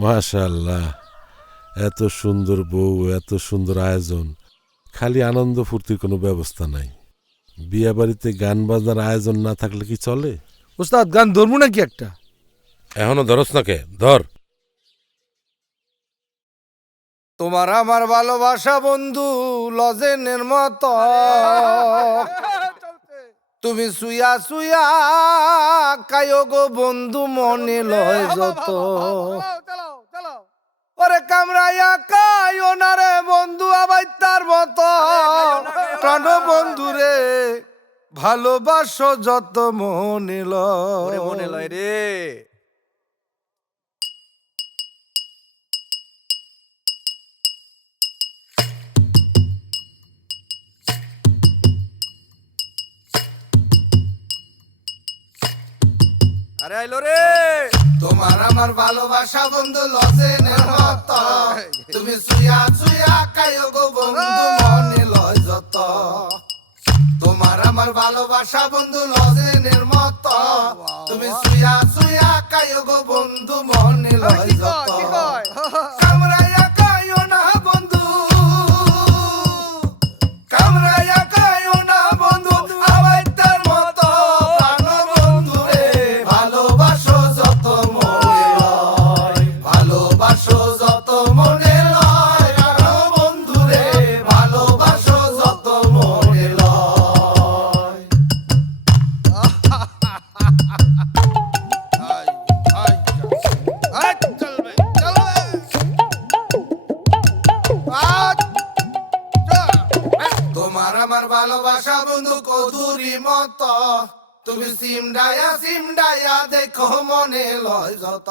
মাশাআল্লাহ, এত সুন্দর বউ, এত সুন্দর আয়োজন, খালি আনন্দ ফুর্তির কোনো ব্যবস্থা নাই। বিয়া বাড়িতে গান বাজনার আয়োজন না থাকলে কি চলে? ওস্তাদ গান ধরবো নাকি একটা? এখনো ধরস না কে? ধর। তোমার আমার ভালোবাসা বন্ধু লজেনের মতো, তুমি সুয়া সুয়া কায়ো গো বন্ধু মনে লয় যত। ওরে কামরাইয়া কায়ো না রে বন্ধু আবার তার মতো, প্রাণ বন্ধু রে ভালোবাসো যত মনে লয় রে। আরে আইলো রে। তোমার আমার ভালোবাসা বন্ধু লজেনের মতো, তুমি সুয়া সুয়া কায়ো গো বন্ধু মনে লয় যত। তোমার আমার ভালোবাসা বন্ধু লজেনের মতো, তুমি সুয়া সুয়া কায়ো গো বন্ধু মনে লয় যত। কামরাইয়া কায়ো না বন্ধু, কামরাইয়া কায়ো না বন্ধু আবার তার মতো, প্রাণ বন্ধু রে ভালোবাসো যত মনে লয়, ভালোবাসো যত মনে লয়, প্রাণ বন্ধু রে ভালোবাসো যত মনে লয়। তোমার আমার ভালোবাসা বন্ধু কদুরি মতো, তুমি সিমডায়া দেখো মনে লয় যত।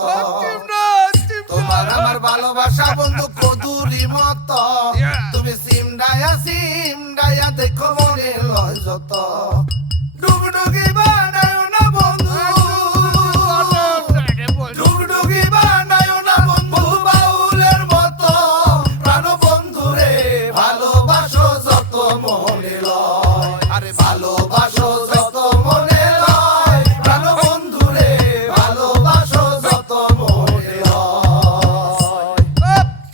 তোমার আমার ভালোবাসা বন্ধু কদুরি মতো, তুমি সিমডায়া দেখো মনে লয় যত। ডুগডুগি বানায়ো না বন্ধু, ডুগডুগি বানায়ো না বন্ধু বাউলের মতো, প্রাণ বন্ধু রে ভালোবাসো যত মনে লয়, আরে ভালোবাসো যত মনে লয়, প্রাণ বন্ধু রে ভালোবাসো যত মনে লয়।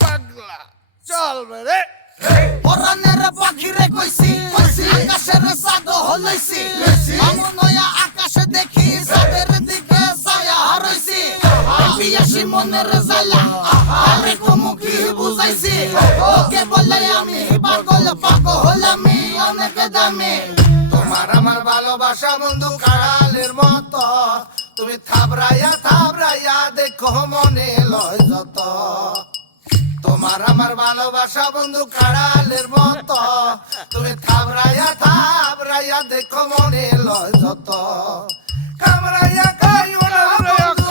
পাগলা চলবে রে। পরানের পাখিরে কইছি আকাশের চাঁদ হলাইছি, এমন নয়া আকাশে দেখি চাঁদের দিকে ছায়া হারাইছি। পিয়াসি মনের জ্বালা আরে মুখি বুঝাইছি, ওকে বলে আমি পাগল পাগল আমি অনেক দামি। তোমার আমার ভালোবাসা বন্ধু কাড়ালের মতো, তুমি থাবরাইয়া দেখো মনে লয় যত। তোমার আমার ভালোবাসা বন্ধু কাড়ালের মতো, তুমি থাবরাইয়া দেখো মনে লয় যত। কামরাইয়া কায়ো না বন্ধু,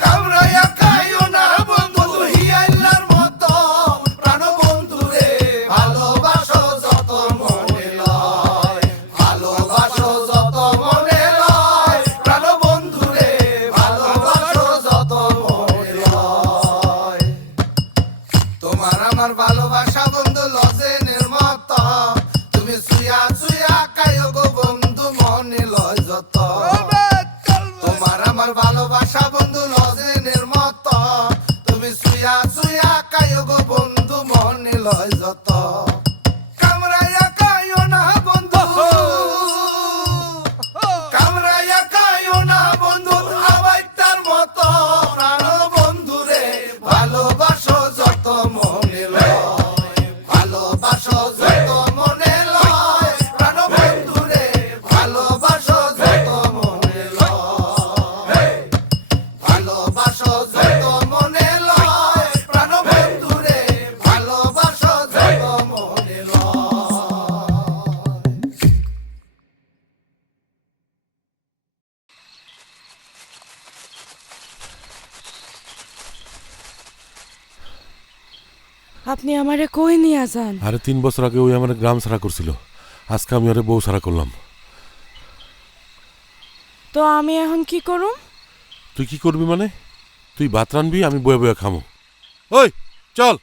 কামরাইয়া কায়ো না বন্ধু হিয়াইলার মতো, প্রাণ বন্ধু রে ভালোবাসো যত মনে লয়, ভালোবাসো যত মনে লয়, প্রাণ বন্ধু রে ভালোবাসো যত মনে লয়। তোমার আমার ভালোবাসা বন্ধু লজেনের মতো, তুমি সুয়া সুয়া কায়ো গো বন্ধু মনে লয় যত। তোমার আমার ভালোবাসা বন্ধু লজেনের মতো, তুমি সুয়া সুয়া কায়ো গো বন্ধু মনে লয় যত। কামরাইয়া কায়ো না বন্ধু, কামরাইয়া কায়ো না বন্ধু আবার তার মতো, প্রাণ বন্ধু রে ভালোবাসো যত মনে লয়, ভালোবাসো যত মনে লয়, প্রাণ বন্ধু রে ভালোবাসো যত মনে লয়, ভালোবাসো যত মনে লয়, প্রাণ বন্ধু রে ভালোবাসো যত মনে লয়। আপনি আমারে কই নিয়ে যান? আরে 3 বছর আগে ওই আমার গ্রাম ছাড়া করছিল, আজকে আমি ওরে বউ ছাড়া করলাম। তো আমি এখন কি করুম? তুই কি করবি মানে? তুই ভাত রানবি, আমি বয়ে বয়ে খামো। ওই চল।